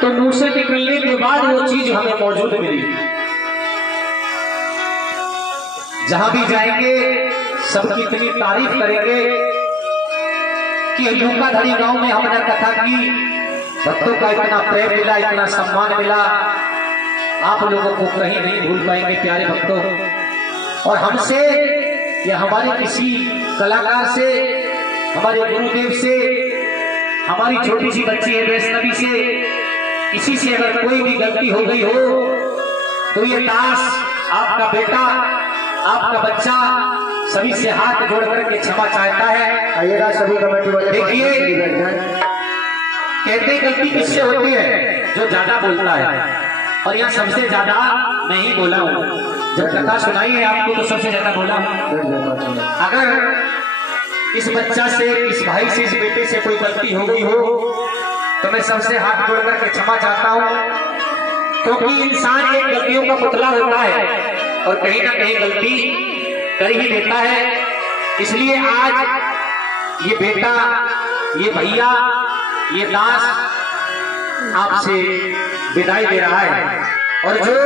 तो मुंह से निकलने के बाद वो चीज हमें मौजूद मिली। जहां भी जाएंगे सबकी इतनी तारीफ करेंगे कि लूकाधड़ी गांव में हमने कथा की, भक्तों का इतना प्रेम मिला, इतना सम्मान मिला, आप लोगों को कहीं नहीं भूल पाएंगे प्यारे भक्तों। और हमसे या हमारे किसी कलाकार से, हमारे गुरुदेव से, हमारी छोटी सी बच्ची है वैष्णवी से, किसी से अगर कोई भी गलती हो गई हो तो ये दास आपका बेटा, आपका बच्चा सभी से हाथ जोड़ करके क्षमा चाहता है। आइएगा सभी कमेटी वाले। देखिए कहते गलती किससे होती है? जो ज्यादा बोलता है, और यहाँ सबसे ज्यादा मैं ही बोला हूँ। जब कथा सुनाई है आपको तो सबसे ज्यादा बोला हूँ। अगर इस बच्चा से, इस भाई से, इस बेटे से कोई गलती हो गई हो तो मैं सबसे हाथ जोड़ करके क्षमा चाहता हूँ, क्योंकि इंसान एक गलतियों का पुतला होता है और कहीं ना कहीं गलती कर ही देता है। इसलिए आज ये बेटा, ये भैया, ये दास आपसे विदाई दे रहा है। और जो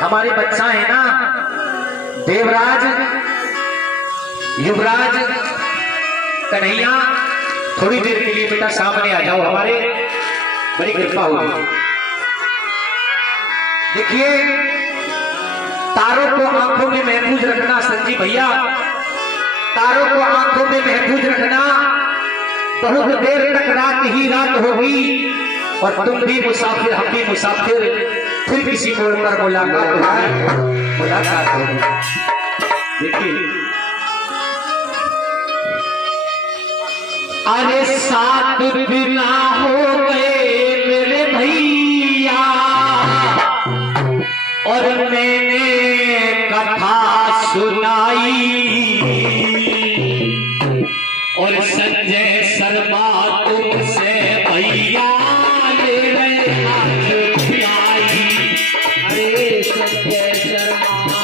हमारे बच्चा है ना, देवराज, युवराज, कन्हैया, थोड़ी देर के लिए बेटा सामने आ जाओ, हमारे बड़ी कृपा होगी। देखिए तारों को आंखों में महफूज रखना संजीव भैया, तारों को आंखों में महफूज रखना। बहुत देर तक रात ही रात होगी और तुम भी मुसाफिर, हम भी मुसाफिर, फिर किसी मोड़ पर मुलाकात होगी। देखिए अरे 7 दिन हो गए मेरे भैया और मैंने कथा सुनाई, और संजय शर्मा तुमसे भैया ले रहे आज आई। अरे संजय शर्मा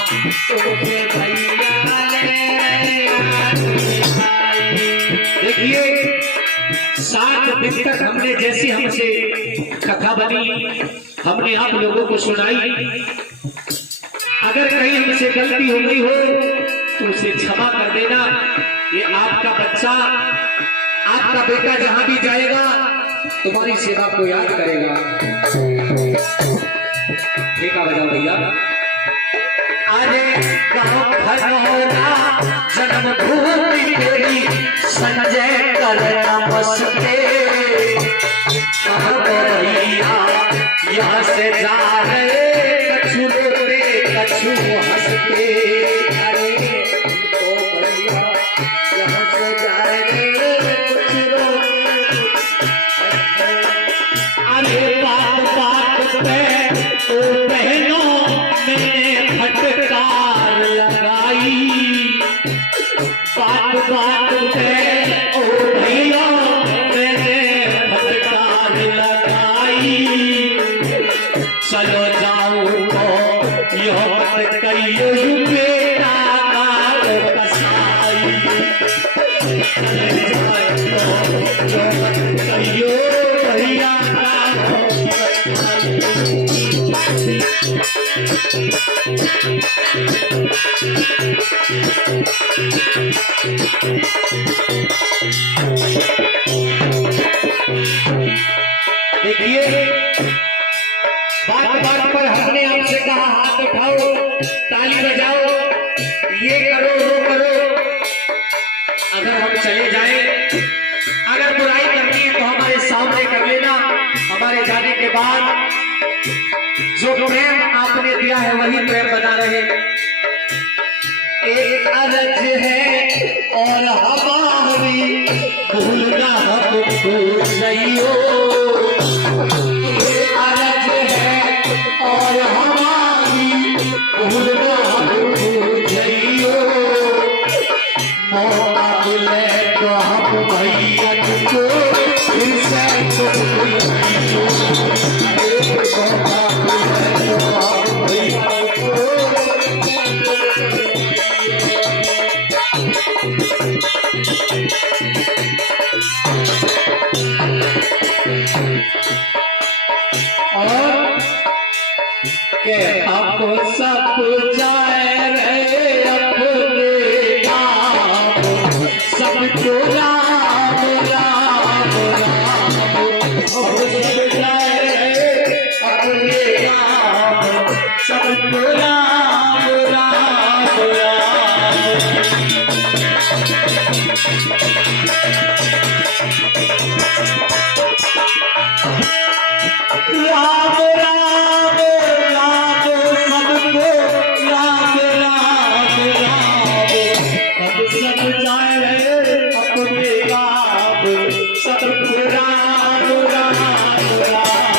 तुमसे भैया ले रहे आज आई। देखिए 7 दिन तक हमने, जैसी हमसे कथा बनी, हमने आप लोगों को सुनाई। अगर कहीं हमसे गलती हो गई हो तो उसे क्षमा कर देना। ये आपका बच्चा, आपका बेटा जहां भी जाएगा तुम्हारी सेवा को याद करेगा। ठीक है बजाओ भैया। अरे गाँव भरौरा जन्मभूमि तेरी, संजय कर नमस्ते। भैया यहाँ से जा रहे कछु रोते कछु हंसते। अरे तो भैया यहाँ से जा रहे कछु रोते। अरे बात बात पे ओ बहनों मैंने फटकार लगाई, बात बात पे ओ भैया मैंने फटकार लगाई। चलो जाऊं तो यो मत कहियो बेटा का कसाई। चलो जाऊं तो यो मत कहियो भैया का देखिए बात बात पर हमने आपसे कहा हाथ उठाओ, ताली बजाओ, ये करो वो करो। अगर हम चले जाए, अगर बुराई करनी है तो हमारे सामने कर लेना। हमारे जाने के बाद जो प्रेम आपने दिया है वही प्रेम बना रहे। एक अर्ज है और हमारी भूलना हमको नहीं हो। अर्ज है और हमारी भूलना हमको नहीं हो। मौका मिले तो हम भैया को फिर से के आपको सब जाए रे अपने नाम, सबको राम राम राम, सब जाए रे अपने नाम, सबको राम राम राम। राम राम राम सबको राम राम राम, सब जाए रे अपने राम, सबको राम राम राम।